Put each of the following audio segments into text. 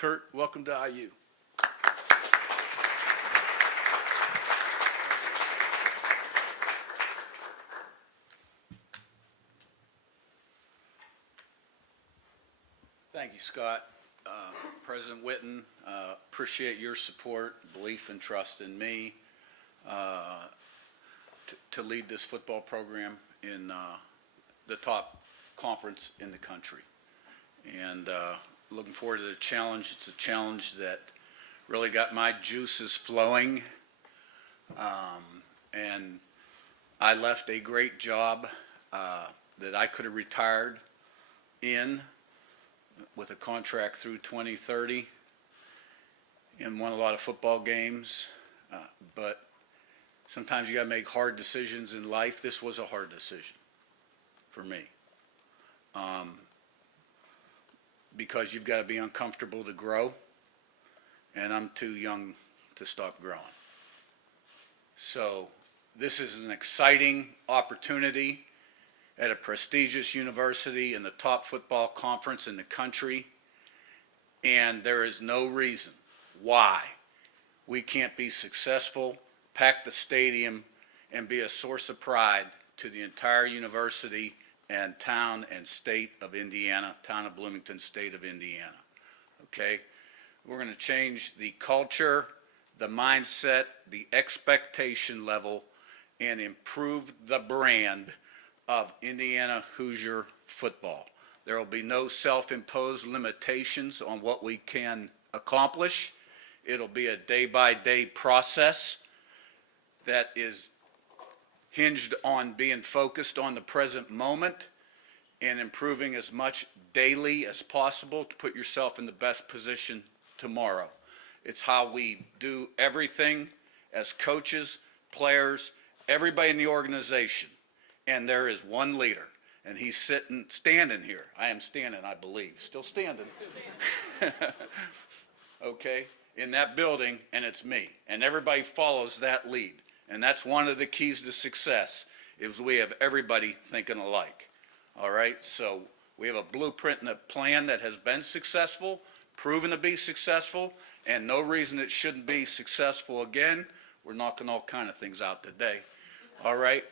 Curt, welcome to IU. Thank you, Scott. President Witten, appreciate your support, belief and trust in me to lead this football program in the top conference in the country. And looking forward to the challenge. It's a challenge that really got my juices flowing. And I left a great job that I could have retired in with a contract through 2030 and won a lot of football games. But sometimes you got to make hard decisions in life. This was a hard decision for me. Because you've got to be uncomfortable to grow, and I'm too young to stop growing. So this is an exciting opportunity at a prestigious university in the top football conference in the country, and there is no reason why we can't be successful, pack the stadium, and be a source of pride to the entire university and town and state of Indiana, town of Bloomington, state of Indiana, okay? We're gonna change the culture, the mindset, the expectation level, and improve the brand of Indiana Hoosier football. There will be no self-imposed limitations on what we can accomplish. It'll be a day-by-day process that is hinged on being focused on the present moment and improving as much daily as possible to put yourself in the best position tomorrow. It's how we do everything as coaches, players, everybody in the organization. And there is one leader, and he's standing here. I am standing, I believe, still standing. Okay, in that building, and it's me. And everybody follows that lead. And that's one of the keys to success, is we have everybody thinking alike. All right, so we have a blueprint and a plan that has been successful, proven to be successful, and no reason it shouldn't be successful again. We're knocking all kind of things out today. All right,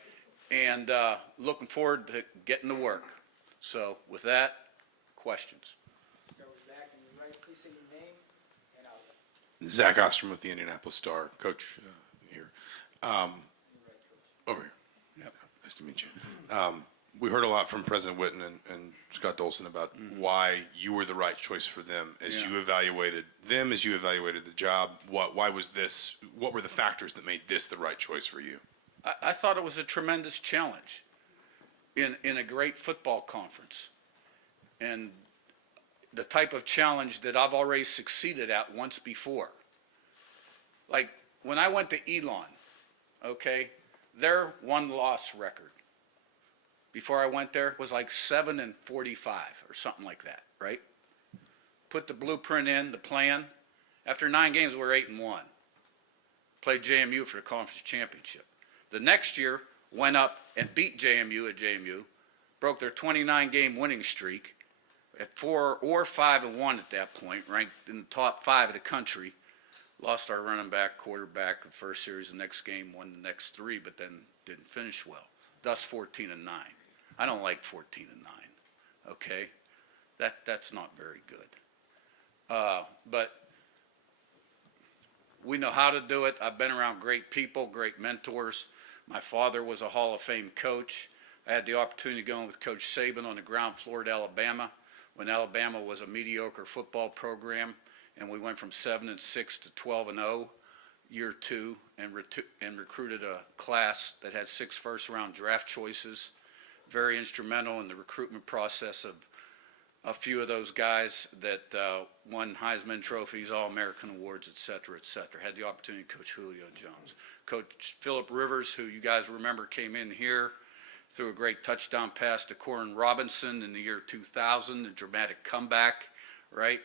and looking forward to getting to work. So with that, questions? Start with Zach, and you're right, please say your name and outlet. Zach Ostrom with the Indianapolis Star, coach here. Over here. Yep. Nice to meet you. We heard a lot from President Witten and Scott Dolson about why you were the right choice for them as you evaluated them, as you evaluated the job. Why was this? What were the factors that made this the right choice for you? I thought it was a tremendous challenge in a great football conference, and the type of challenge that I've already succeeded at once before. Like when I went to Elon, okay, their one-loss record before I went there was like 7-45 or something like that, right? Put the blueprint in, the plan. After 9 games, we were 8-1. Played JMU for the conference championship. The next year, went up and beat JMU at JMU, broke their 29-game winning streak at 4 or 5-1 at that point, ranked in the top 5 of the country. Lost our running back, quarterback the first series, the next game, won the next 3, but then didn't finish well. Thus 14-9. I don't like 14-9. Okay, that's not very good. But we know how to do it. I've been around great people, great mentors. My father was a Hall of Fame coach. I had the opportunity to go in with Coach Saban on the ground floor at Alabama when Alabama was a mediocre football program, and we went from 7-6 to 12-0 year 2 and recruited a class that had 6 first-round draft choices. Very instrumental in the recruitment process of a few of those guys that won Heisman trophies, All-American awards, et cetera, et cetera. Had the opportunity to coach Julio Jones. Coach Phillip Rivers, who you guys remember came in here, threw a great touchdown pass to Corin Robinson in the year 2000, a dramatic comeback, right?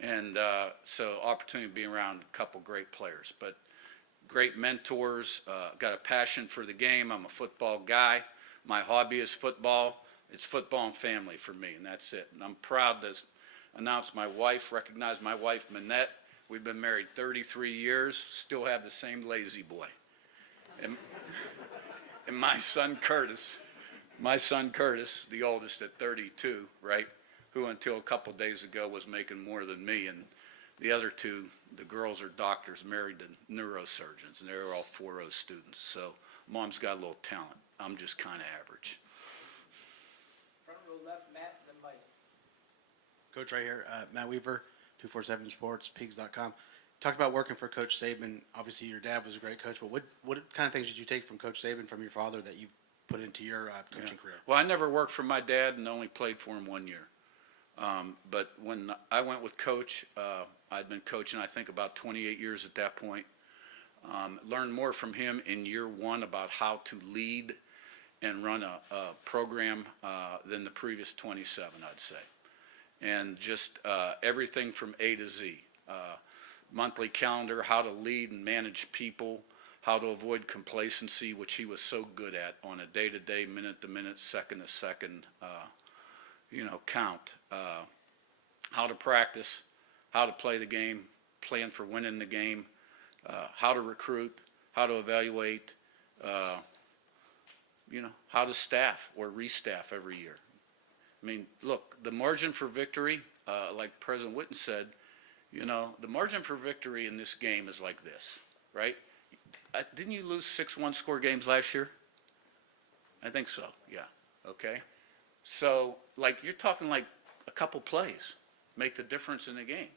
And so opportunity to be around a couple great players, but great mentors, got a passion for the game. I'm a football guy. My hobby is football. It's football and family for me, and that's it. And I'm proud announce my wife, recognize my wife, Manette. We've been married 33 years, still have the same lazy boy. And my son Curtis, the oldest at 32, right, who until a couple days ago was making more than me, and the other two, the girls are doctors married to neurosurgeons, and they're all 4.0 students. So mom's got a little talent. I'm just kind of average. Front row left, Matt, then Mike. Coach right here, Matt Weaver, 247 Sports, pigs.com. Talked about working for Coach Saban. Obviously, your dad was a great coach, but what kind of things did you take from Coach Saban, from your father, that you put into your coaching career? Well, I never worked for my dad and only played for him 1 year. But when I went with Coach, I'd been coaching, I think, about 28 years at that point. Learned more from him in year one about how to lead and run a program than the previous 27, I'd say. And just everything from A to Z. Monthly calendar, how to lead and manage people, how to avoid complacency, which he was so good at on a day-to-day, minute-to-minute, second-to-second, count. How to practice, how to play the game, plan for winning the game, how to recruit, how to evaluate, how to staff or restaff every year. I mean, look, the margin for victory, like President Witten said, the margin for victory in this game is like this, right? Didn't you lose 6 one-score games last year? I think so, yeah, okay. So, you're talking like a couple plays make the difference in the game.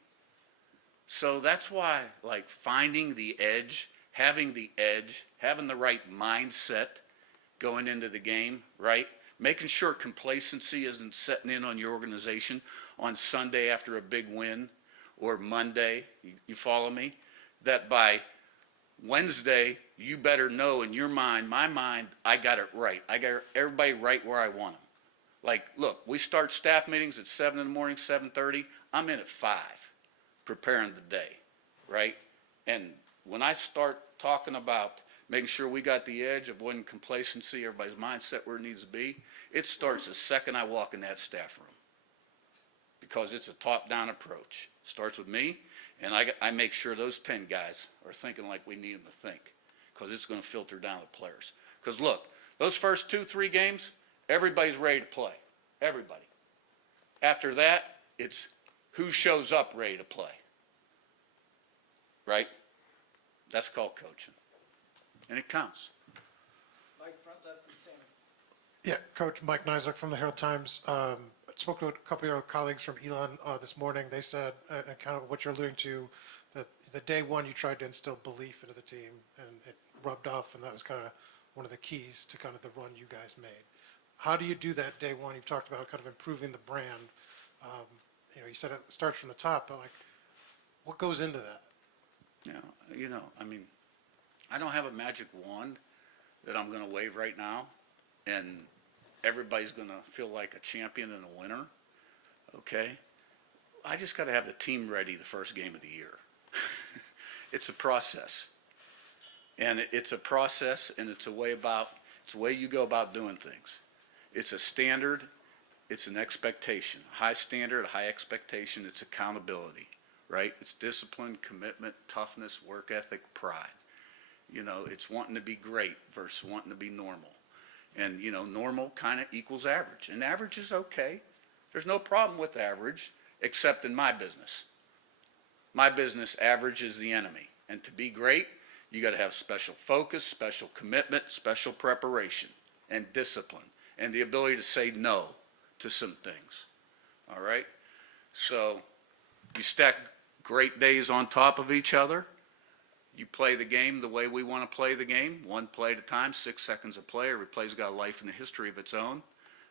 So that's why, finding the edge, having the right mindset going into the game, right? Making sure complacency isn't setting in on your organization on Sunday after a big win or Monday, you follow me? That by Wednesday, you better know in your mind, my mind, I got it right. I got everybody right where I want them. Look, we start staff meetings at 7 in the morning, 7:30. I'm in at 5, preparing the day, right? And when I start talking about making sure we got the edge, avoiding complacency, everybody's mindset where it needs to be, it starts the second I walk in that staff room. Because it's a top-down approach. Starts with me, and I make sure those 10 guys are thinking like we need them to think, because it's going to filter down the players. Because look, those first 2-3 games, everybody's ready to play. Everybody. After that, it's who shows up ready to play. Right? That's called coaching. And it counts. Mike, front left, and center. Yeah, Coach Mike Nyzak from the Herald Times. I spoke to a couple of your colleagues from Elon this morning. They said, kind of what you're alluding to, that the day one you tried to instill belief into the team, and it rubbed off, and that was kind of one of the keys to kind of the run you guys made. How do you do that day one? You've talked about kind of improving the brand. You said it starts from the top, but what goes into that? I don't have a magic wand that I'm going to wave right now, and everybody's going to feel like a champion and a winner, okay? I just got to have the team ready the first game of the year. It's a process. And it's a process, and it's a way you go about doing things. It's a standard, it's an expectation. High standard, high expectation, it's accountability, right? It's discipline, commitment, toughness, work ethic, pride. It's wanting to be great versus wanting to be normal. And, normal kind of equals average. And average is okay. There's no problem with average, except in my business. My business, average is the enemy. And to be great, you got to have special focus, special commitment, special preparation, and discipline, and the ability to say no to some things. All right? So you stack great days on top of each other. You play the game the way we want to play the game, one play at a time, 6 seconds a play. Every play's got a life and a history of its own.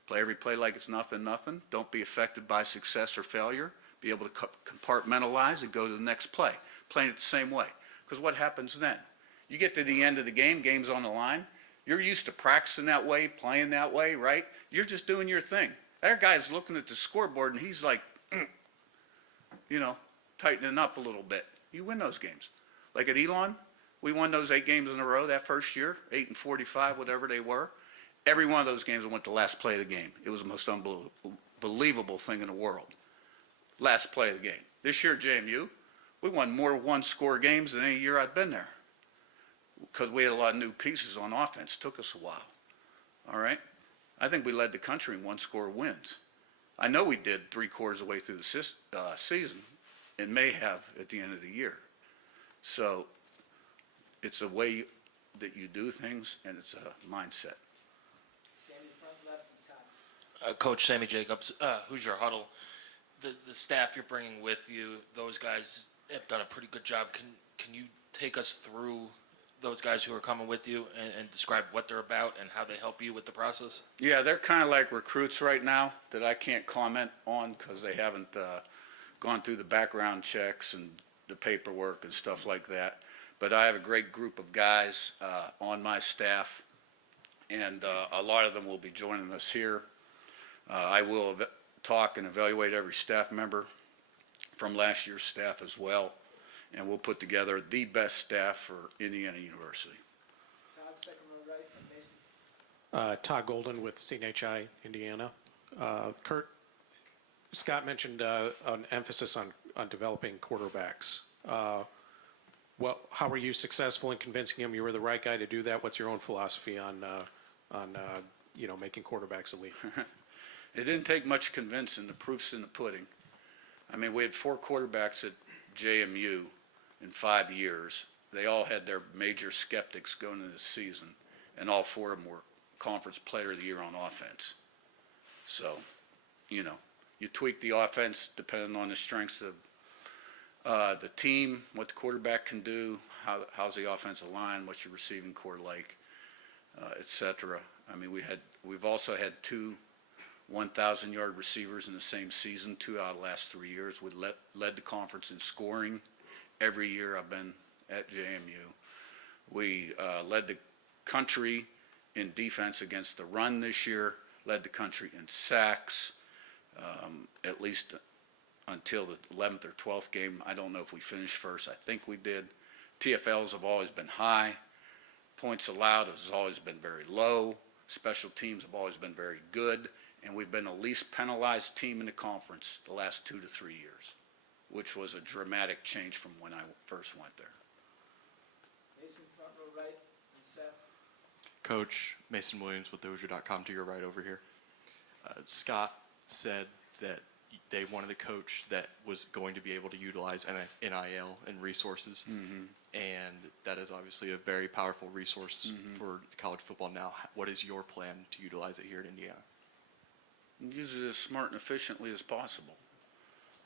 Play every play like it's nothing. Don't be affected by success or failure. Be able to compartmentalize and go to the next play. Playing it the same way. Because what happens then? You get to the end of the game, game's on the line. You're used to practicing that way, playing that way, right? You're just doing your thing. That guy's looking at the scoreboard and he's like, tightening up a little bit. You win those games. Like at Elon, we won those 8 games in a row that first year, 8 and 45, whatever they were. Every one of those games I went to the last play of the game. It was the most unbelievable thing in the world. last play of the game. This year, JMU, we won more one-score games than any year I've been there because we had a lot of new pieces on offense. Took us a while. All right? I think we led the country in one-score wins. I know we did three-quarters of the way through the season and may have at the end of the year. So it's a way that you do things, and it's a mindset. Sammy, front left, and Todd. Coach Sammy Jacobs, Hoosier Huddle, the staff you're bringing with you, those guys have done a pretty good job. Can you take us through those guys who are coming with you and describe what they're about and how they help you with the process? Yeah, they're kind of like recruits right now that I can't comment on because they haven't gone through the background checks and the paperwork and stuff like that. But I have a great group of guys on my staff, and a lot of them will be joining us here. I will talk and evaluate every staff member from last year's staff as well, and we'll put together the best staff for Indiana University. Todd, second row right, and Mason. Todd Golden with CNHI Indiana. Curt, Scott mentioned an emphasis on developing quarterbacks. Well, how were you successful in convincing him you were the right guy to do that? What's your own philosophy on making quarterbacks elite? It didn't take much convincing. The proof's in the pudding. I mean, we had 4 quarterbacks at JMU in 5 years. They all had their major skeptics going into the season, and all 4 of them were conference player of the year on offense. So, you tweak the offense depending on the strengths of the team, what the quarterback can do, how's the offensive line, what's your receiving core like, et cetera. I mean, we've also had 2 1,000-yard receivers in the same season, 2 out of the last 3 years. We led the conference in scoring every year I've been at JMU. We led the country in defense against the run this year, led the country in sacks, at least until the 11th or 12th game. I don't know if we finished first. I think we did. TFLs have always been high. Points allowed has always been very low. Special teams have always been very good. And we've been the least penalized team in the conference the last 2 to 3 years, which was a dramatic change from when I first went there. Mason, front row right, and Seth. Coach Mason Williams with Hoosier.com to your right over here. Scott said that they wanted a coach that was going to be able to utilize NIL and resources, and that is obviously a very powerful resource for college football now. What is your plan to utilize it here in Indiana? Use it as smart and efficiently as possible.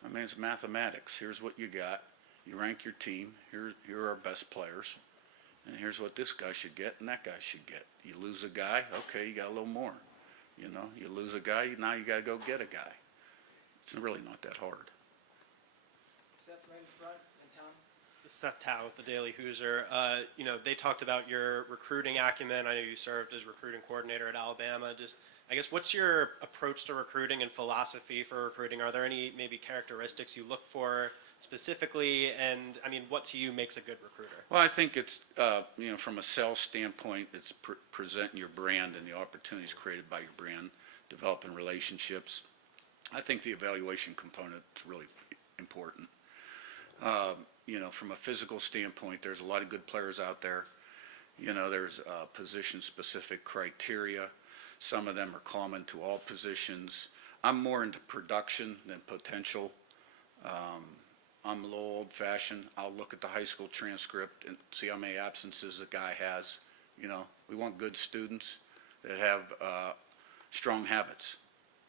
I mean, it's mathematics. Here's what you got. You rank your team. Here are our best players. And here's what this guy should get and that guy should get. You lose a guy, okay, you got a little more. You lose a guy, now you got to go get a guy. It's really not that hard. Seth, right in front, and Tom. Seth Tao with the Daily Hoosier. They talked about your recruiting acumen. I know you served as recruiting coordinator at Alabama. I guess, what's your approach to recruiting and philosophy for recruiting? Are there any maybe characteristics you look for specifically? And, I mean, what to you makes a good recruiter? Well, I think it's, from a sales standpoint, it's presenting your brand and the opportunities created by your brand, developing relationships. I think the evaluation component is really important. From a physical standpoint, there's a lot of good players out there. There's position-specific criteria. Some of them are common to all positions. I'm more into production than potential. I'm a little old-fashioned. I'll look at the high school transcript and see how many absences a guy has. We want good students that have strong habits,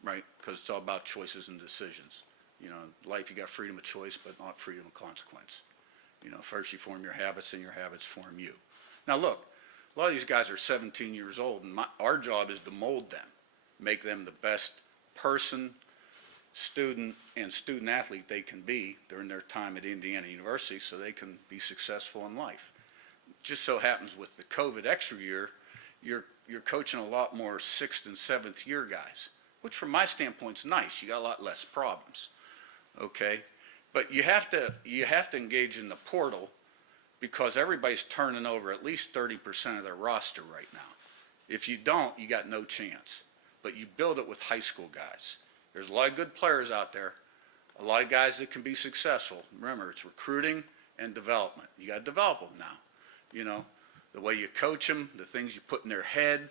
right? Because it's all about choices and decisions. In life you got freedom of choice, but not freedom of consequence. First you form your habits, and your habits form you. Now look, a lot of these guys are 17 years old, and our job is to mold them, make them the best person, student, and student athlete they can be during their time at Indiana University so they can be successful in life. Just so happens with the COVID extra year, you're coaching a lot more 6th and 7th year guys, which from my standpoint is nice. You got a lot less problems, okay? But you have to engage in the portal because everybody's turning over at least 30% of their roster right now. If you don't, you got no chance. But you build it with high school guys. There's a lot of good players out there, a lot of guys that can be successful. Remember, it's recruiting and development. You got to develop them now. You know, the way you coach them, the things you put in their head,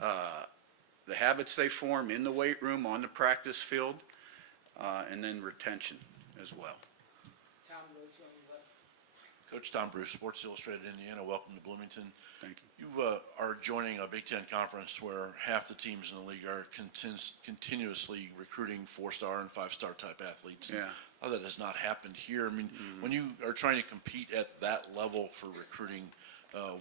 the habits they form in the weight room, on the practice field, and then retention as well. Tom Rhodes on your left. Coach Tom Bruce, Sports Illustrated Indiana. Welcome to Bloomington. Thank you. You are joining a Big Ten conference where half the teams in the league are continuously recruiting 4-star and 5-star type athletes. Yeah. How that has not happened here. I mean, when you are trying to compete at that level for recruiting,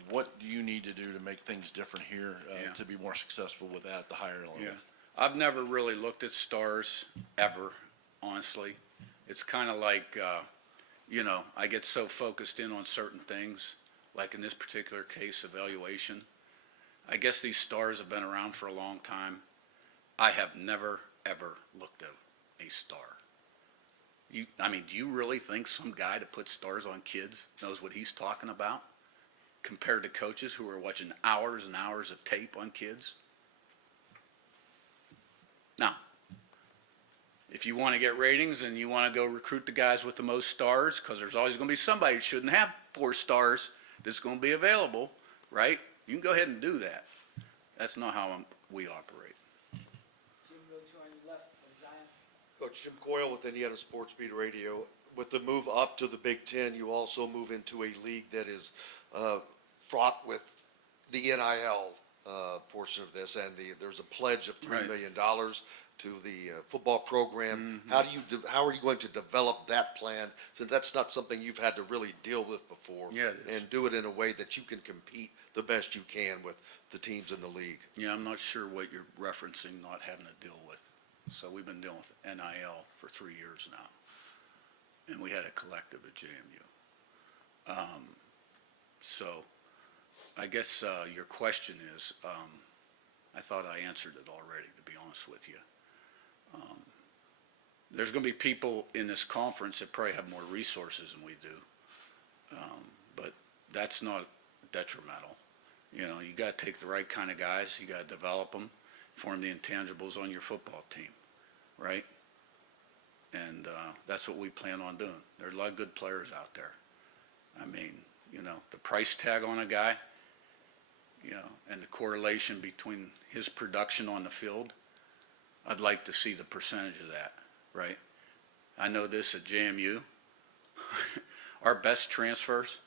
what do you need to do to make things different here to be more successful with that at the higher level? Yeah. I've never really looked at stars ever, honestly. It's kind of like, you know, I get so focused in on certain things, like in this particular case, evaluation. I guess these stars have been around for a long time. I have never, ever looked at a star. I mean, do you really think some guy that puts stars on kids knows what he's talking about compared to coaches who are watching hours and hours of tape on kids? Now, if you want to get ratings and you want to go recruit the guys with the most stars, because there's always going to be somebody who shouldn't have 4 stars that's going to be available, right? You can go ahead and do that. That's not how we operate. Jim Rhodes on your left, of Zion. Coach Jim Coyle with Indiana Sports Beat Radio. With the move up to the Big Ten, you also move into a league that is fraught with the NIL portion of this, and there's a pledge of $3 million to the football program. How are you going to develop that plan, since that's not something you've had to really deal with before? Yeah, it is. And do it in a way that you can compete the best you can with the teams in the league. Yeah, I'm not sure what you're referencing, not having to deal with. So we've been dealing with NIL for 3 years now, and we had a collective at JMU. So I guess your question is, I thought I answered it already, to be honest with you. There's going to be people in this conference that probably have more resources than we do, but that's not detrimental. You know, you got to take the right kind of guys, you got to develop them, form the intangibles on your football team, right? And that's what we plan on doing. There are a lot of good players out there. I mean, you know, the price tag on a guy, you know, and the correlation between his production on the field, I'd like to see the percentage of that, right? I know this at JMU. Our best transfers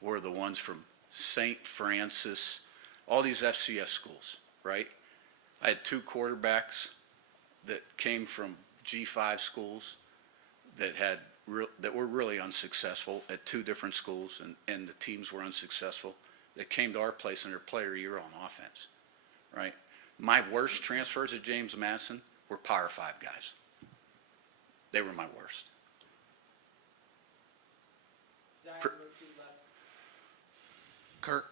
were the ones from St. Francis, all these FCS schools, right? I had 2 quarterbacks that came from G5 schools that were really unsuccessful at 2 different schools, and the teams were unsuccessful, that came to our place in their player year on offense, right? My worst transfers at James Madison were Power 5 guys. They were my worst. Zion Rhodes to your left. Kurt,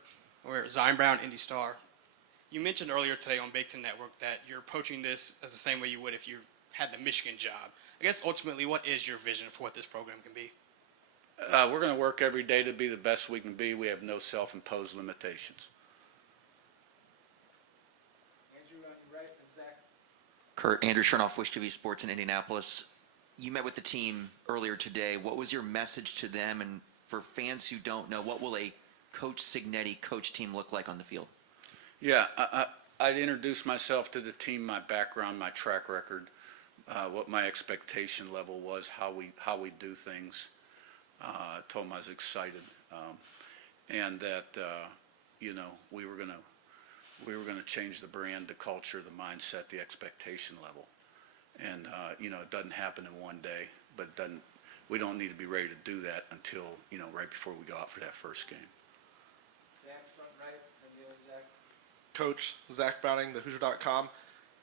or Zion Brown, Indy Star. You mentioned earlier today on Big Ten Network that you're approaching this as the same way you would if you had the Michigan job. I guess ultimately, what is your vision for what this program can be? We're going to work every day to be the best we can be. We have no self-imposed limitations. Andrew on your right, of Zach. Kurt, Andrew Chernoff, Wish TV Sports in Indianapolis. You met with the team earlier today. What was your message to them? And for fans who don't know, what will a Coach Cignetti coach team look like on the field? Yeah, I'd introduce myself to the team, my background, my track record, what my expectation level was, how we do things. I told them I was excited, and that you know, we were gonna change the brand, the culture, the mindset, the expectation level. And you know, it doesn't happen in one day, but we don't need to be ready to do that until, you know, right before we go out for that first game. Zach front right, and the other Zach. Coach Zach Browning, the Hoosier.com.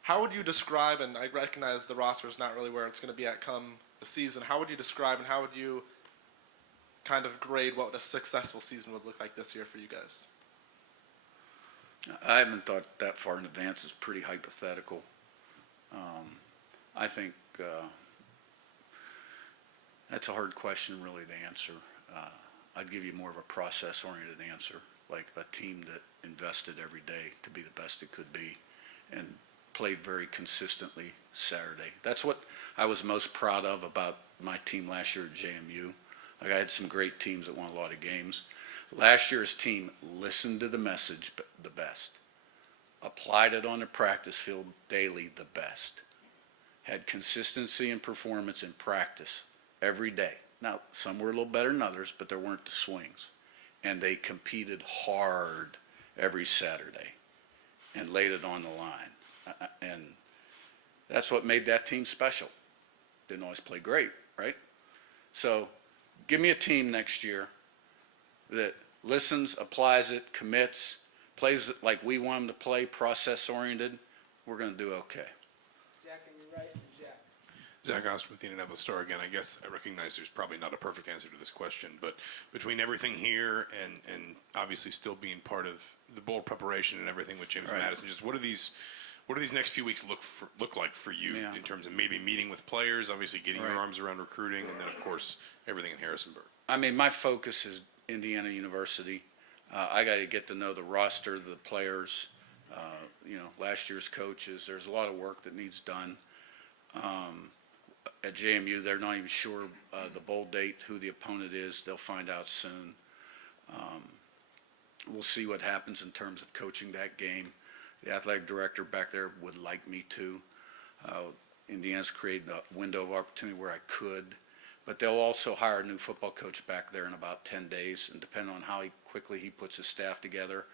How would you describe, and I recognize the roster is not really where it's going to be at come the season, how would you describe and how would you kind of grade what a successful season would look like this year for you guys? I haven't thought that far in advance. It's pretty hypothetical. I think that's a hard question really to answer. I'd give you more of a process-oriented answer, like a team that invested every day to be the best it could be, and played very consistently Saturday. That's what I was most proud of about my team last year at JMU. Like, I had some great teams that won a lot of games. Last year's team listened to the message the best, applied it on the practice field daily the best, had consistency in performance in practice every day. Now, some were a little better than others, but there weren't the swings. And they competed hard every Saturday and laid it on the line. And that's what made that team special. Didn't always play great, right? So give me a team next year that listens, applies it, commits, plays it like we want them to play, process-oriented. We're going to do okay. Zach on your right, and Jack. Zach Oster with the Indianapolis Star again. I guess I recognize there's probably not a perfect answer to this question, but between everything here and obviously still being part of the bowl preparation and everything with James Right. Madison, just what do these next few weeks look like for you Yeah. in terms of maybe meeting with players, obviously getting your Right. arms around recruiting, and then of course everything in Harrisonburg? I mean, my focus is Indiana University. I got to get to know the roster, the players, last year's coaches. There's a lot of work that needs done. At JMU, they're not even sure the bowl date, who the opponent is. They'll find out soon. We'll see what happens in terms of coaching that game. The athletic director back there would like me to. Indiana's created a window of opportunity where I could. But they'll also hire a new football coach back there in about 10 days. And depending on how quickly he puts his staff together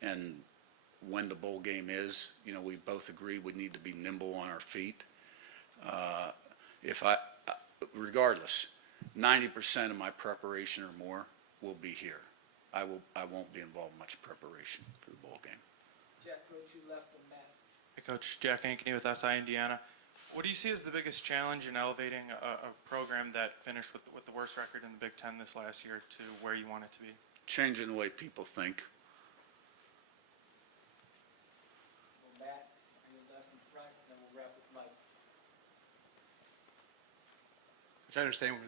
and when the bowl game is, we both agree we need to be nimble on our feet. Regardless, 90% of my preparation or more will be here. I won't be involved in much preparation for the bowl game. Jack, go to left and Matt. Hey, Coach. Jack Ankeny with SI Indiana. What do you see as the biggest challenge in elevating a program that finished with the worst record in the Big Ten this last year to where you want it to be? Changing the way people think. Well, Matt, on your left in front, and then we'll wrap with Mike. Which I understand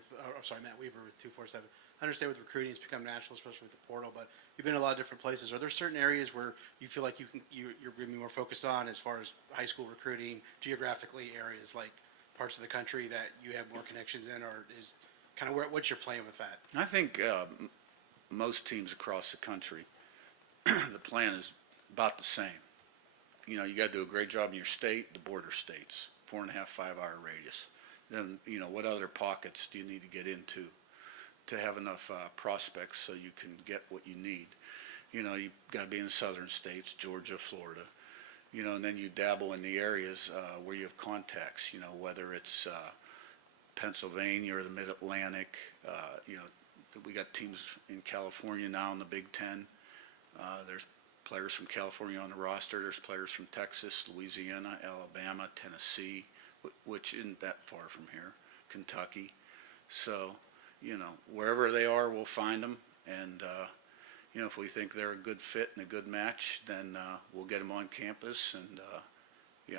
Matt Weaver with 247. I understand with recruiting, it's become national, especially with the portal, but you've been in a lot of different places. Are there certain areas where you feel like you're going to be more focused on as far as high school recruiting, geographically areas like parts of the country that you have more connections in, or is kind of what's your plan with that? I think most teams across the country, the plan is about the same. You got to do a great job in your state, the border states, 4.5, 5 hour radius. Then, what other pockets do you need to get into to have enough prospects so you can get what you need? You've got to be in the southern states, Georgia, Florida, and then you dabble in the areas where you have contacts, whether it's Pennsylvania or the Mid-Atlantic. We got teams in California now in the Big Ten. There's players from California on the roster. There's players from Texas, Louisiana, Alabama, Tennessee, which isn't that far from here, Kentucky. So, wherever they are, we'll find them. And, if we think they're a good fit and a good match, then we'll get them on campus. And, yeah.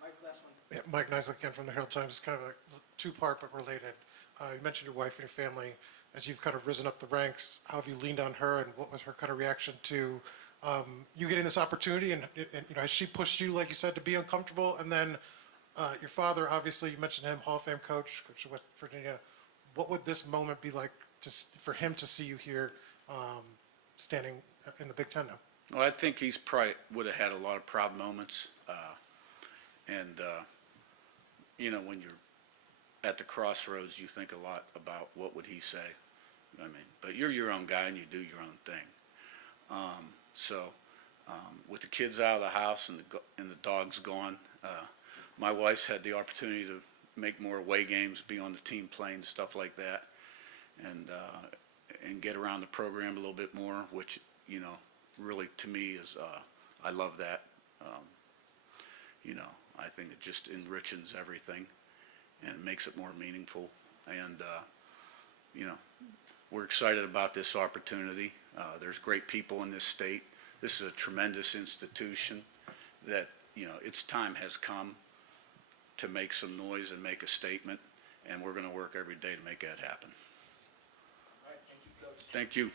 Mike, last one. Yeah, Mike Nisley again from the Herald Times. It's kind of a two-part but related. You mentioned your wife and your family. As you've kind of risen up the ranks, how have you leaned on her, and what was her kind of reaction to you getting this opportunity? And has she pushed you, like you said, to be uncomfortable? And then your father, obviously, you mentioned him, Hall of Fame coach of West Virginia. What would this moment be like for him to see you here standing in the Big Ten now? Well, I think he's probably would have had a lot of proud moments. When you're at the crossroads, you think a lot about what would he say. But you're your own guy and you do your own thing. With the kids out of the house and the dogs gone, my wife's had the opportunity to make more away games, be on the team plane, stuff like that, and get around the program a little bit more, which really to me is I love that. I think it just enriches everything and makes it more meaningful. And we're excited about this opportunity. There's great people in this state. This is a tremendous institution that, its time has come to make some noise and make a statement, and we're going to work every day to make that happen. All right, thank you, Coach. Thank you.